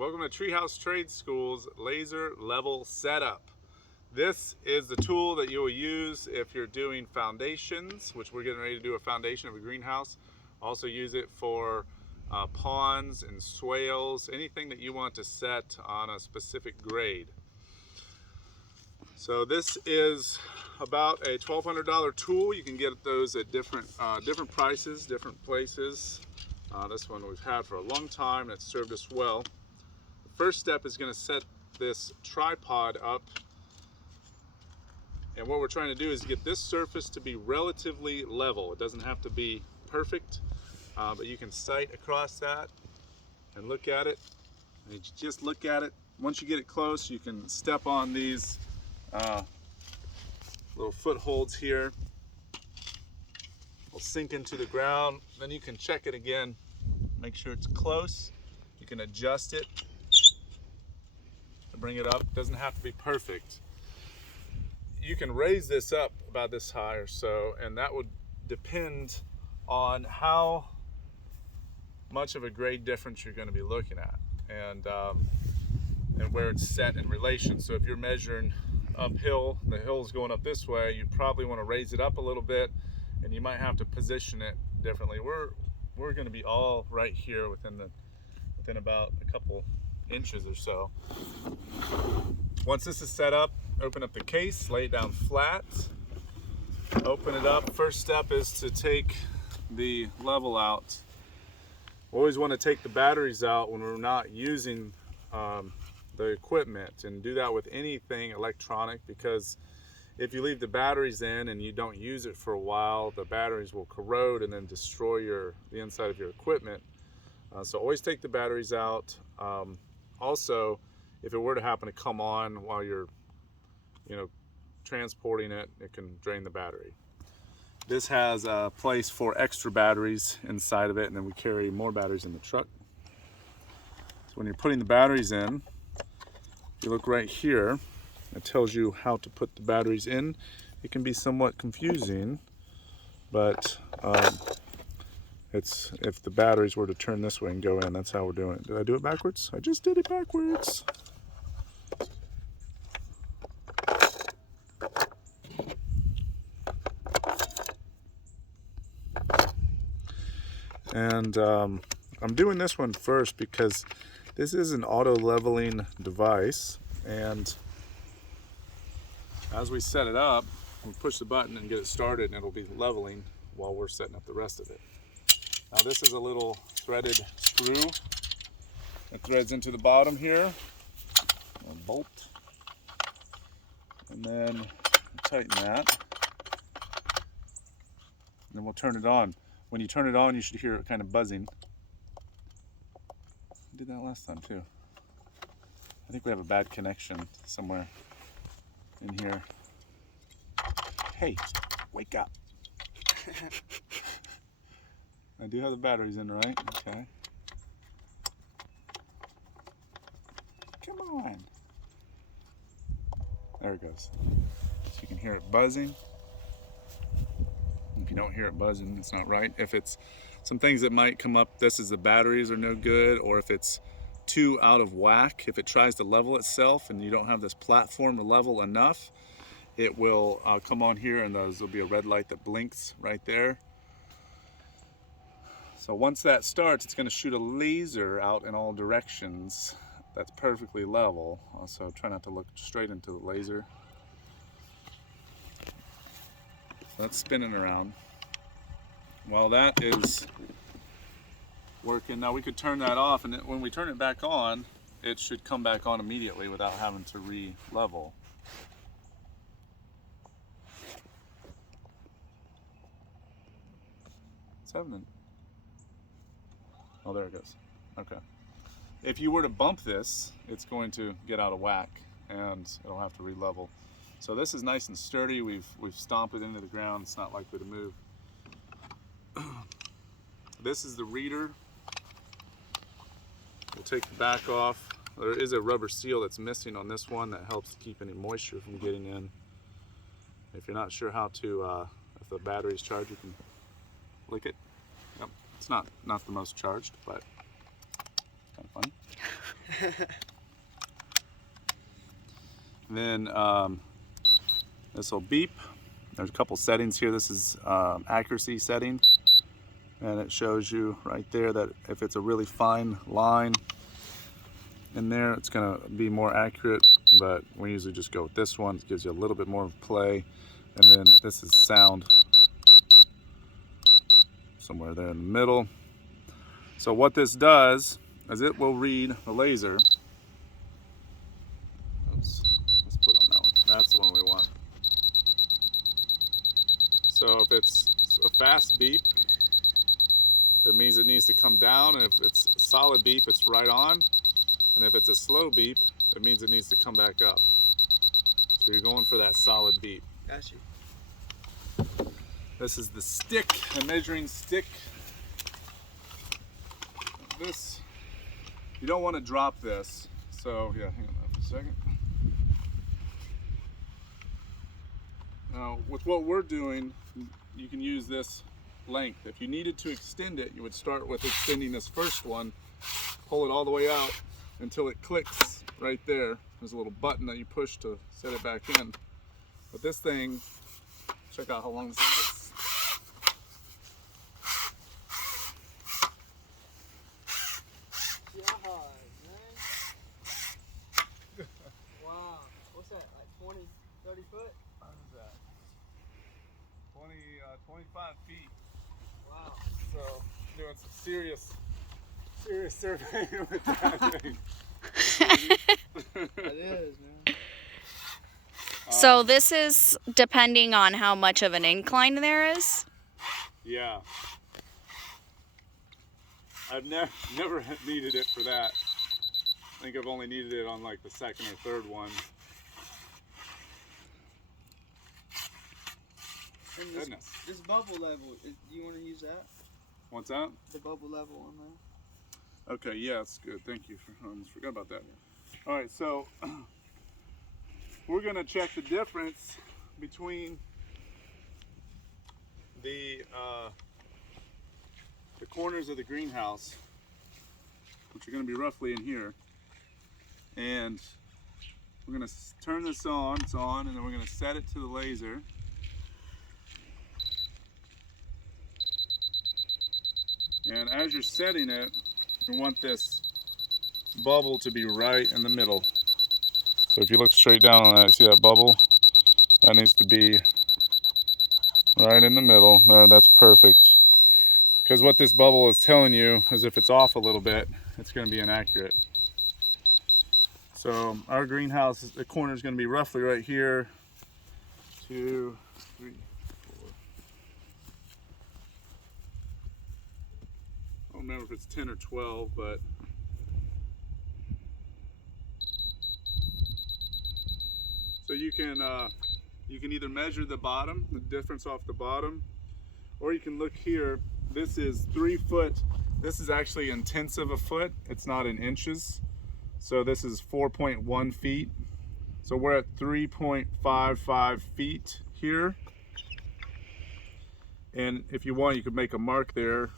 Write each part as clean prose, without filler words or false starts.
Welcome to Treehouse Trade School's laser level setup. This is the tool that you will use if you're doing foundations, which we're getting ready to do a foundation of a greenhouse. Also use it for ponds and swales, anything that you want to set on a specific grade. So this is about a $1,200 tool. You can get those at different prices, different places. This one we've had for a long time and it's served us well. The first step is going to set this tripod up, and what we're trying to do is get this surface to be relatively level. It doesn't have to be perfect, but you can sight across that and look at it, and you just look at it. Once you get it close, you can step on these little footholds here. It'll sink into the ground. Then you can check it again, make sure it's close. You can adjust it to bring it up. It doesn't have to be perfect. You can raise this up about this high or so, and that would depend on how much of a grade difference you're going to be looking at, and where it's set in relation. So if you're measuring uphill, the hill's going up this way, you probably want to raise it up a little bit, and you might have to position it differently. We're going to be all right here within about a couple inches or so. Once this is set up, open up the case, lay it down flat, open it up. First step is to take the level out. We always want to take the batteries out when we're not using the equipment, and do that with anything electronic, because if you leave the batteries in and you don't use it for a while, the batteries will corrode and then destroy the inside of your equipment. So always take the batteries out. Also, if it were to happen to come on while you're transporting it, it can drain the battery. This has a place for extra batteries inside of it, and then we carry more batteries in the truck. So when you're putting the batteries in, if you look right here, it tells you how to put the batteries in. It can be somewhat confusing, but it's if the batteries were to turn this way and go in, that's how we're doing it. Did I do it backwards? I just did it backwards. And I'm doing this one first because this is an auto leveling device, and as we set it up, we push the button and get it started, and it'll be leveling while we're setting up the rest of it. Now this is a little threaded screw that threads into the bottom here, a bolt, and then tighten that, and then we'll turn it on. When you turn it on, you should hear it kind of buzzing. I did that last time too. I think we have a bad connection somewhere in here. Hey, wake up. I do have the batteries in, right? Okay. Come on. There it goes. So you can hear it buzzing. If you don't hear it buzzing, it's not right. If it's some things that might come up, this is the batteries are no good, or if it's too out of whack, if it tries to level itself and you don't have this platform to level enough, it will come on here, and there'll be a red light that blinks right there. So once that starts, it's going to shoot a laser out in all directions that's perfectly level. Also try not to look straight into the laser. So that's spinning around. While that is working, now we could turn that off, and when we turn it back on, it should come back on immediately without having to re-level. What's happening? Oh, there it goes. Okay. If you were to bump this, it's going to get out of whack and it'll have to re-level. So this is nice and sturdy. We've stomped it into the ground. It's not likely to move. This is the reader. We'll take the back off. There is a rubber seal that's missing on this one that helps keep any moisture from getting in. If you're not sure how to, if the battery's charged, you can lick it. Yep. It's not the most charged, but kind of funny. Then this will beep. There's a couple settings here. This is accuracy setting, and it shows you right there that if it's a really fine line in there, it's gonna be more accurate, but we usually just go with this one. It gives you a little bit more play. And then this is sound, somewhere there in the middle. So what this does is it will read the laser. Oops, let's put on that one. That's the one we want. So if it's a fast beep, it means it needs to come down, and if it's a solid beep, it's right on. And if it's a slow beep, it means it needs to come back up. So you're going for that solid beep. Got you. This is the stick, the measuring stick. This, you don't want to drop this. So yeah, hang on for a second. Now with what we're doing, you can use this length. If you needed to extend it, you would start with extending this first one, pull it all the way out until it clicks right there. There's a little button that you push to set it back in. But this thing, check out how long this thing is. Wow, what's that, like 20, 30 foot? What is that? 25 feet. Wow. So, doing some serious surveying with that thing. It is, man. So this is depending on how much of an incline there is? Yeah. I've never needed it for that. I think I've only needed it on like the second or third one. And Goodness. this bubble level, do you want to use that? What's that? The bubble level on there. Okay, yeah, that's good. Thank you. I almost forgot about that. All right, so we're gonna check the difference between the corners of the greenhouse, which are gonna be roughly in here, and we're gonna turn this on. It's on, and then we're gonna set it to the laser. And as you're setting it, you want this bubble to be right in the middle. So if you look straight down on that, see that bubble? That needs to be right in the middle. There, that's perfect. Because what this bubble is telling you is if it's off a little bit, it's going to be inaccurate. So our greenhouse, the corner is going to be roughly right here. 2, 3, 4. I don't remember if it's 10 or 12, but so you can either measure the bottom, the difference off the bottom, or you can look here. This is 3 foot. This is actually in tenths of a foot. It's not in inches. So this is 4.1 feet. So we're at 3.55 feet here. And if you want, you could make a mark there.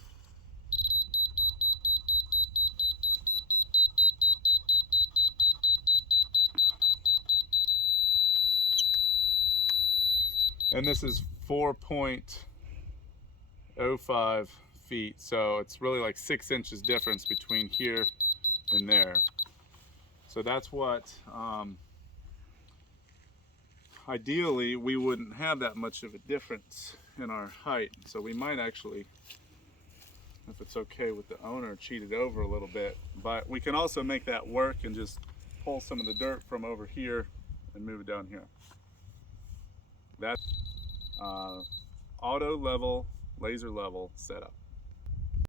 And this is 4.05 feet. So it's really like 6 inches difference between here and there. So that's what, ideally we wouldn't have that much of a difference in our height. So we might actually, if it's okay with the owner, cheat it over a little bit. But we can also make that work and just pull some of the dirt from over here and move it down here. That's auto level, laser level setup.